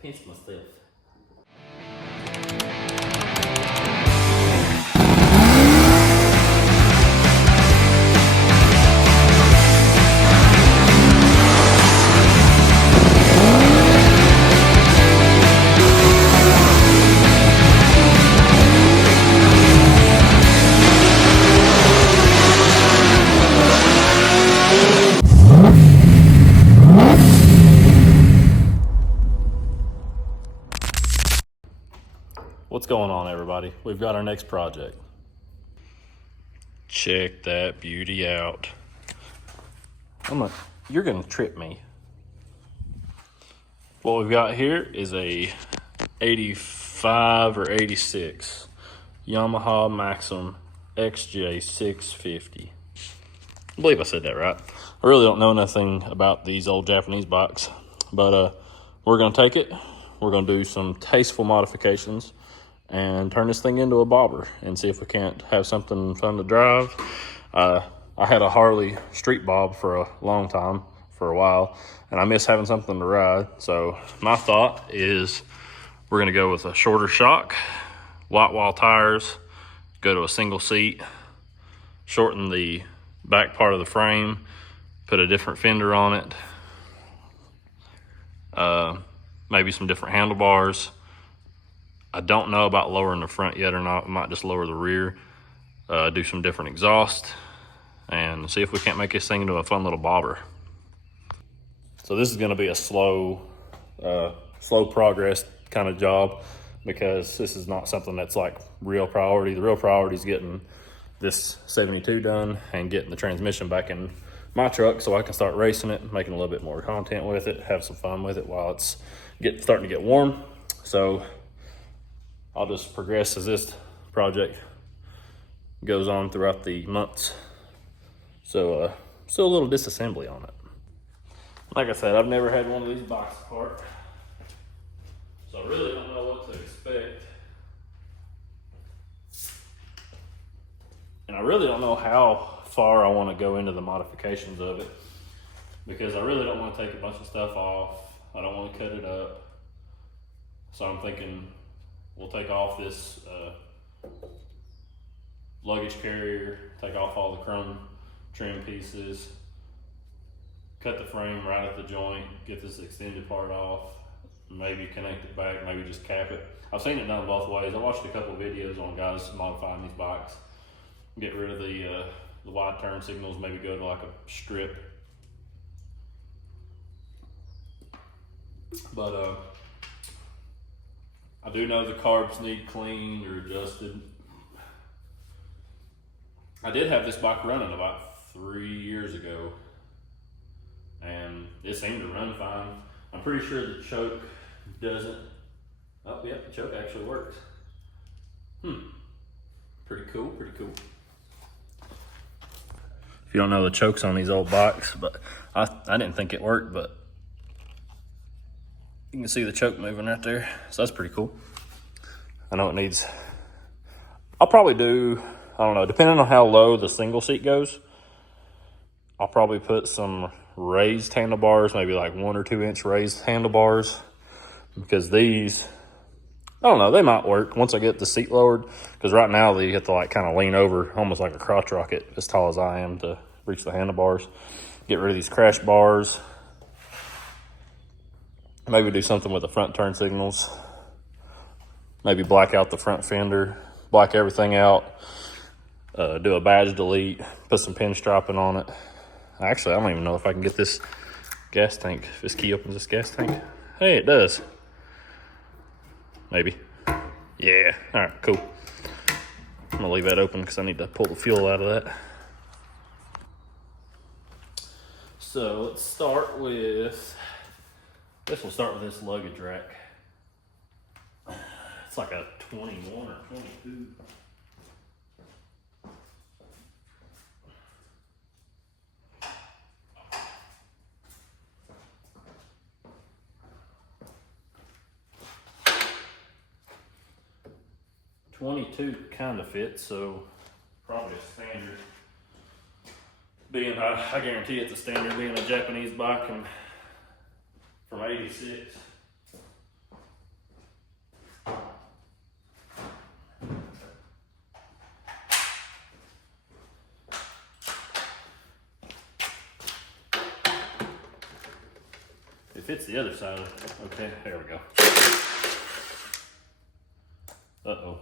pinch myself. What's going on, everybody? We've got our next project. Check that beauty out. You're gonna trip me. What we've got here is a 85 or 86 Yamaha Maxum XJ650. I believe I said that right. I really don't know nothing about these old Japanese bikes, but we're gonna take it. We're gonna do some tasteful modifications and turn this thing into a bobber and see if we can't have something fun to drive. I had a Harley street bob for a long time, for a while, and I miss having something to ride. So my thought is we're gonna go with a shorter shock, white wall tires, go to a single seat, shorten the back part of the frame, put a different fender on it, maybe some different handlebars. I don't know about lowering the front yet or not. We might just lower the rear, do some different exhaust, and see if we can't make this thing into a fun little bobber. So this is gonna be a slow progress kind of job, because this is not something that's like real priority. The real priority is getting this 72 done and getting the transmission back in my truck so I can start racing it, making a little bit more content with it, have some fun with it while it's starting to get warm. So I'll just progress as this project goes on throughout the months. So still a little disassembly on it. Like I said, I've never had one of these bikes apart, so I really don't know what to expect. And I really don't know how far I want to go into the modifications of it, because I really don't want to take a bunch of stuff off. I don't want to cut it up. So I'm thinking we'll take off this luggage carrier, take off all the chrome trim pieces, cut the frame right at the joint, get this extended part off, maybe connect it back, maybe just cap it. I've seen it done both ways. I watched a couple videos on guys modifying these bikes. Get rid of the wide turn signals, maybe go to like a strip. But I do know the carbs need cleaned or adjusted. I did have this bike running about 3 years ago, and it seemed to run fine. I'm pretty sure the choke doesn't. Oh, yeah, the choke actually works. Pretty cool, pretty cool. If you don't know the chokes on these old bikes, but I didn't think it worked, but you can see the choke moving right there. So that's pretty cool. I know it needs, I'll probably do, I don't know, depending on how low the single seat goes, I'll probably put some raised handlebars, maybe like 1 or 2 inch raised handlebars, because these, I don't know, they might work once I get the seat lowered, because right now you have to like kind of lean over almost like a crotch rocket as tall as I am to reach the handlebars. Get rid of these crash bars. Maybe do something with the front turn signals. Maybe black out the front fender, black everything out, do a badge delete, put some pinstriping on it. Actually, I don't even know if I can get this gas tank, if this key opens this gas tank. Hey, it does. Maybe. Yeah, all right, cool. I'm gonna leave that open because I need to pull the fuel out of that. So let's start with, I guess we'll start with this luggage rack. It's like a 21 or 22. .22 kind of fits, so probably a standard. Being, I guarantee it's a standard being a Japanese bike and from '86. If it's the other side, okay, there we go. Uh-oh.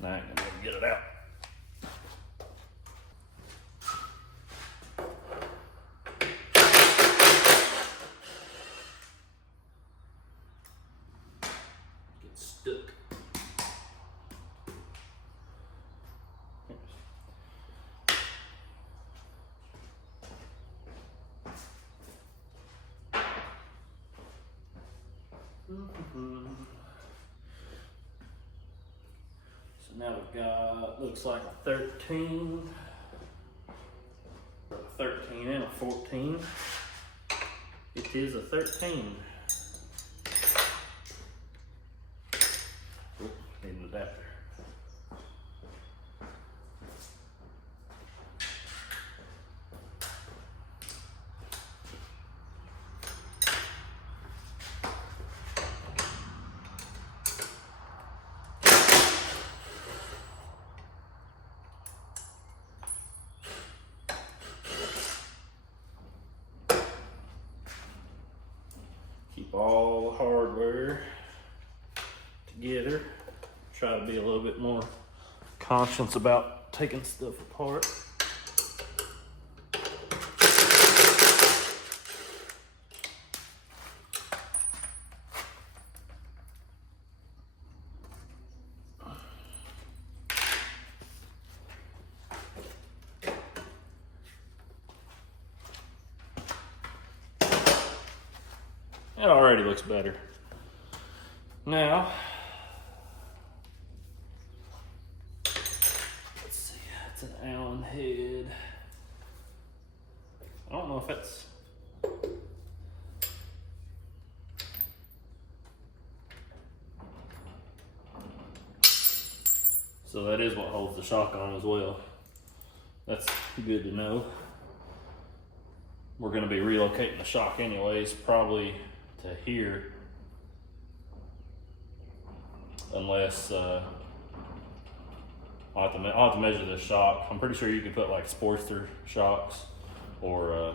Now I ain't gonna be able to get it out. Get stuck. So now we've got, looks like a 13 and a 14. It is a 13. Oh, need an adapter. Keep all the hardware together. Try to be a little bit more conscious about taking stuff apart. It already looks better. Now, let's see, it's an Allen head. I don't know if it's, so that is what holds the shock on as well. That's good to know. We're gonna be relocating the shock anyways, probably to here, unless I'll have to measure this shock. I'm pretty sure you can put like Sportster shocks or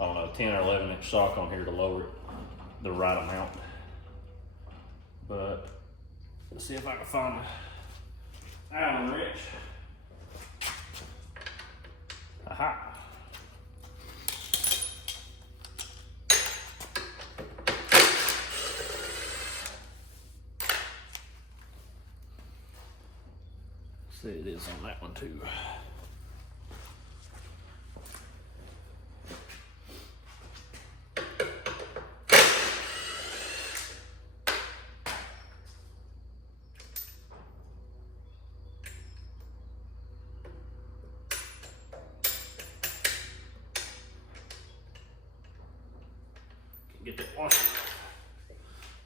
I don't know, 10 or 11 inch shock on here to lower it the right amount. But let's see if I can find an Allen wrench. Aha. See, it is on that one too. Get that one.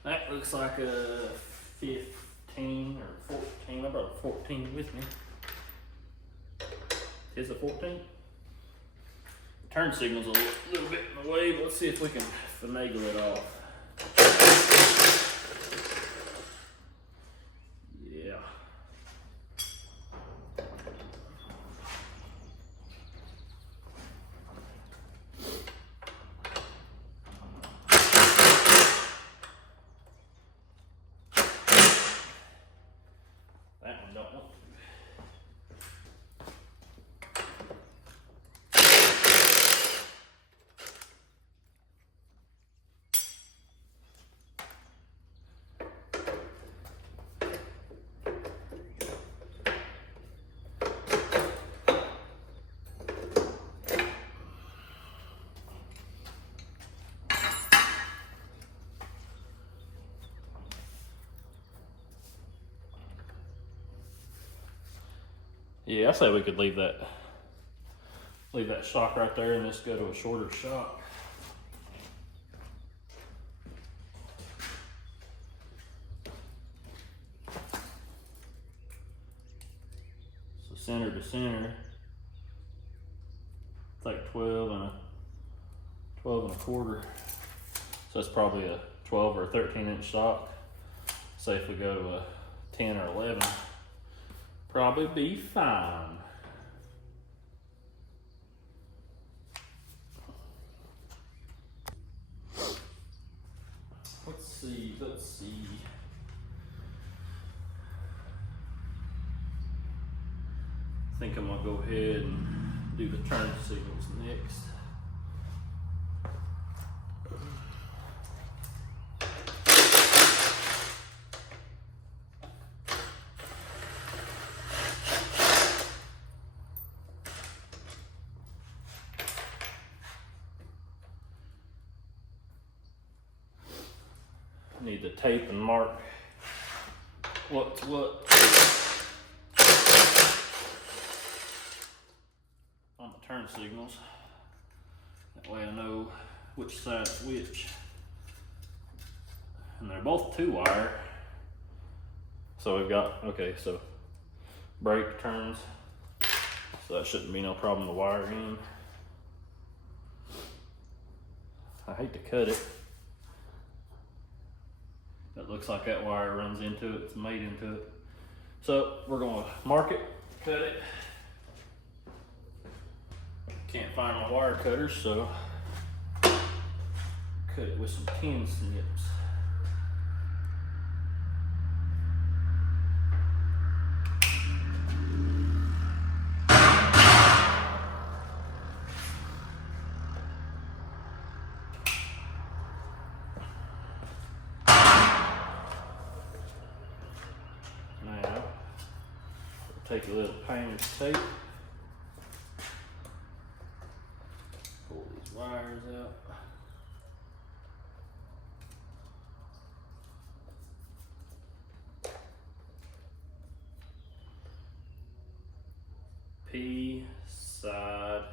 That looks like a 15 or 14. I brought a 14 with me. Is a 14? Turn signal's a little bit in the way, but let's see if we can finagle it off. Yeah. That one don't want to. Yeah, I say we could leave that shock right there and just go to a shorter shock. So center to center, it's like 12 and a quarter. So that's probably a 12 or a 13 inch shock. Say if we go to a 10 or 11. Probably be fine. let's see. I think I'm gonna go ahead and do the turn signals next. Need to tape and mark what's what on the turn signals. That way I know which side's which. And they're both 2-wire. So we've got, okay, so brake turns. So that shouldn't be no problem to wire in. I hate to cut it. It looks like that wire runs into it, it's made into it. So we're gonna mark it, cut it. Can't find my wire cutters, so cut it with some tin snips. Now, take a little painter's tape, pull these wires out. P side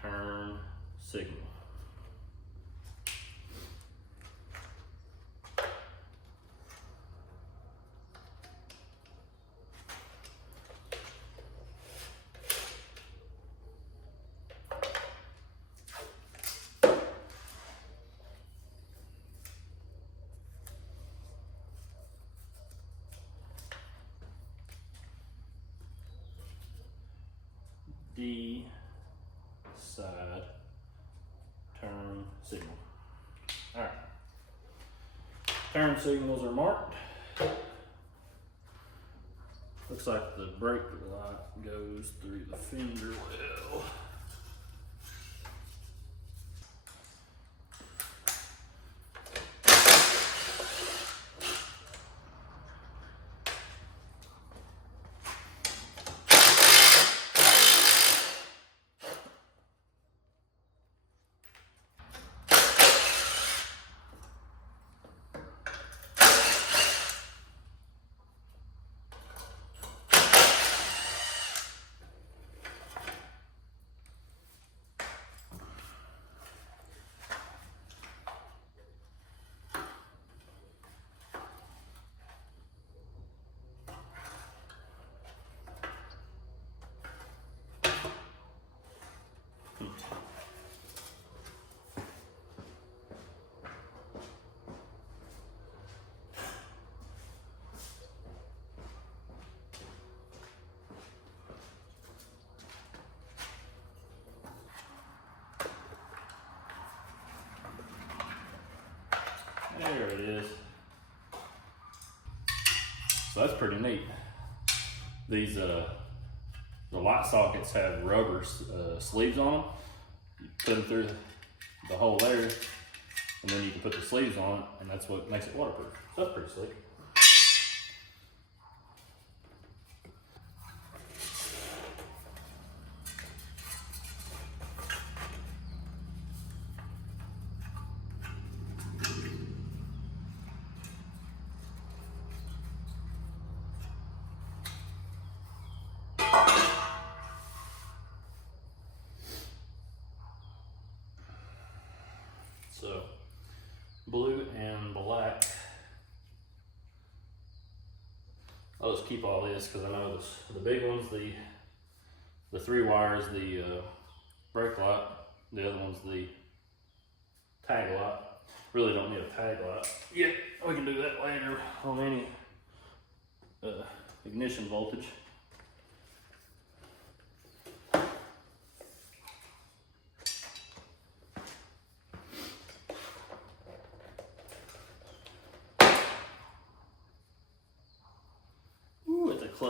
turn signal. D side turn signal. All right. Turn signals are marked. Looks like the brake light goes through the fender well. There it is. So that's pretty neat. These the light sockets have rubber sleeves on them. You put them through the hole there, and then you can put the sleeves on it, and that's what makes it waterproof. So that's pretty slick. So blue and black. I'll just keep all this because I know the big ones, the 3 wires, the brake light, the other one's the tag light. Really don't need a tag light. Yeah, we can do that later on any ignition voltage.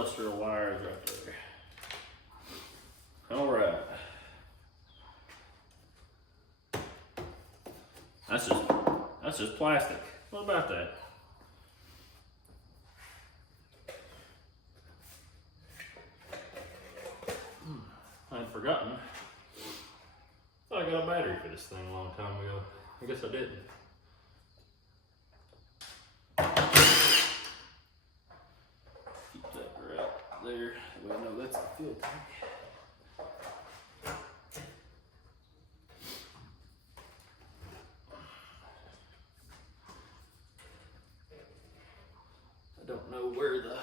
cluster of wires right there. All right. That's just plastic. What about that? I had forgotten. Thought I got a battery for this thing a long time ago. I guess I didn't. Keep that right there. Well, no, that's the fuel tank. I don't know where the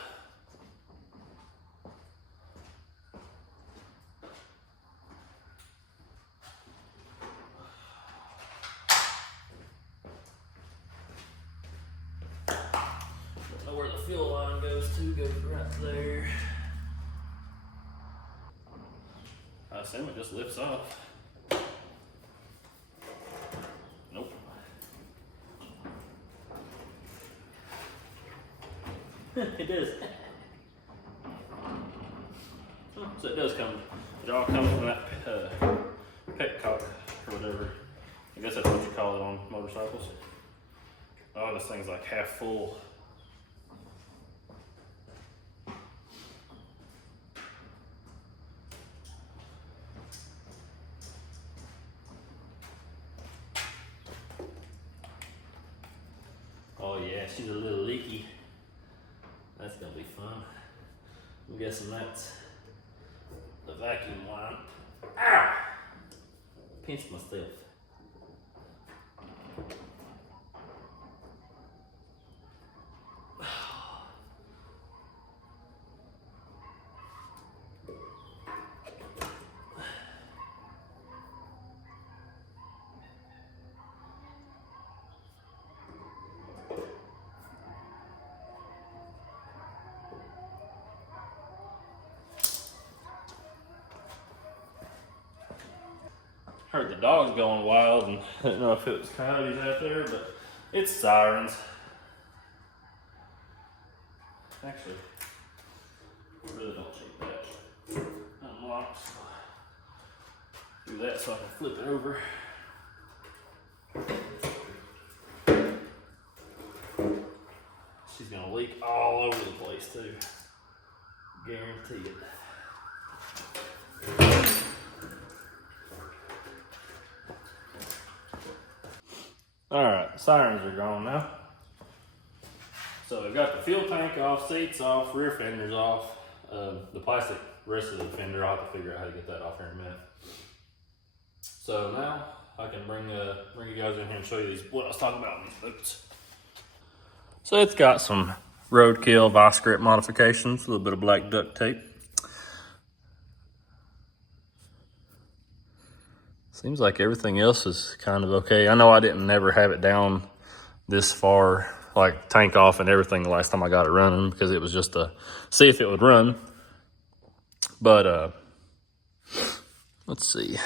fuel line goes right there. I assume it just lifts off. Nope. It does. So it does come, it all comes from that petcock or whatever. I guess that's what you call it on motorcycles. Oh, this thing's like half full. Oh yeah, she's a little leaky. That's gonna be fun. I'm guessing that's the vacuum line. Ow! Pinched myself. Heard the dogs going wild, and I didn't know if it was coyotes out there, but it's sirens. Actually, I really don't think that unlocks. Do that so I can flip it over. She's gonna leak all over the place too. Guarantee it. All right, sirens are gone now. So we've got the fuel tank off, seats off, rear fenders off. The plastic rest of the fender, I'll have to figure out how to get that off here in a minute. So now I can bring you guys in here and show you what I was talking about in these boots. So it's got some roadkill vice grip modifications, a little bit of black duct tape. Seems like everything else is kind of okay. I know I didn't never have it down this far, like tank off and everything the last time I got it running, because it was just to see if it would run. But let's see.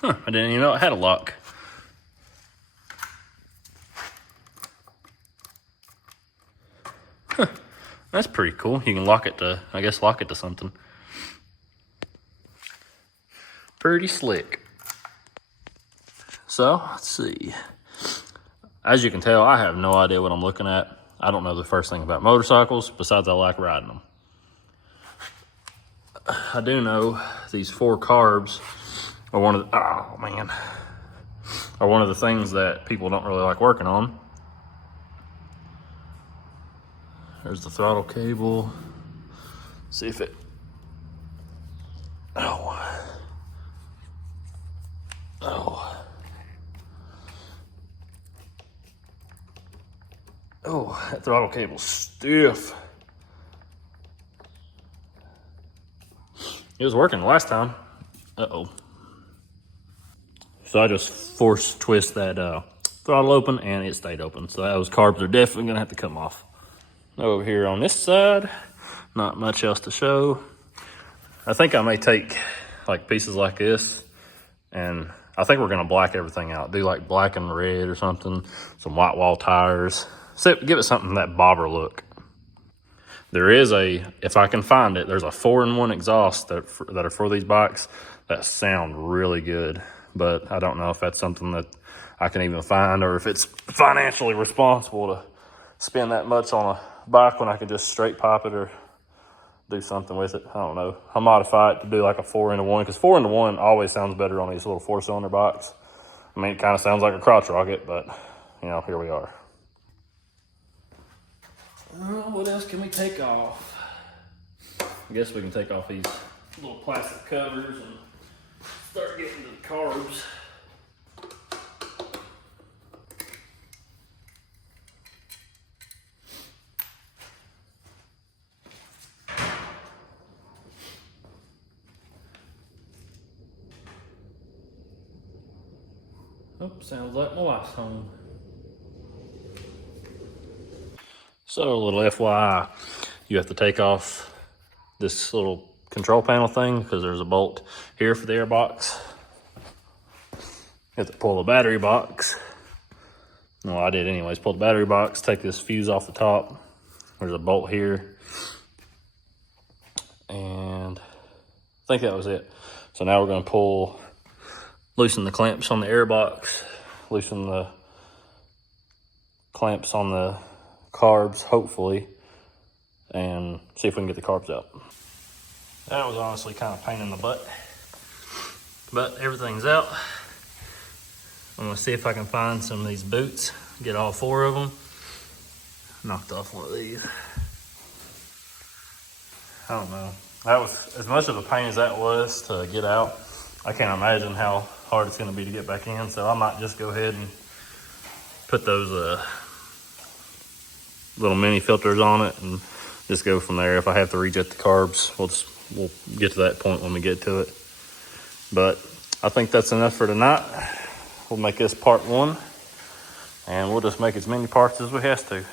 Huh, I didn't even know it had a lock. Huh, that's pretty cool. You can lock it to, I guess, lock it to something. Pretty slick. So, let's see. As you can tell, I have no idea what I'm looking at. I don't know the first thing about motorcycles, besides I like riding them. I do know these 4 carbs are one of the, are one of the things that people don't really like working on. There's the throttle cable. See if it, oh, that throttle cable's stiff. It was working the last time. Uh-oh. So I just force twist that throttle open and it stayed open. So those carbs are definitely gonna have to come off. Over here on this side, not much else to show. I think I may take like pieces like this, and I think we're gonna black everything out. Do like black and red or something, some white wall tires. So give it something that bobber look. There is if I can find it, there's a 4-in-1 exhaust that are for these bikes that sound really good. But I don't know if that's something that I can even find, or if it's financially responsible to spend that much on a bike when I can just straight pop it or do something with it. I don't know. I'll modify it to do like a 4-in-1, because 4-in-1 always sounds better on these little 4-cylinder bikes. I mean, it kind of sounds like a crotch rocket, but you know, here we are. What else can we take off? I guess we can take off these little plastic covers and start getting to the carbs. Oh, sounds like my wife's home. So a little FYI, you have to take off this little control panel thing because there's a bolt here for the air box. You have to pull the battery box. Well, I did anyways. Pull the battery box, take this fuse off the top. There's a bolt here. And I think that was it. So now we're gonna loosen the clamps on the air box, loosen the clamps on the carbs, hopefully, and see if we can get the carbs out. That was honestly kind of a pain in the butt, but everything's out. I'm gonna see if I can find some of these boots, get all 4 of them. Knocked off one of these. I don't know. That was, as much of a pain as that was to get out, I can't imagine how hard it's gonna be to get back in, so I might just go ahead and put those little mini filters on it and just go from there. If I have to rejet the carbs, we'll get to that point when we get to it. But I think that's enough for tonight. We'll make this part 1, and we'll just make as many parts as we have to.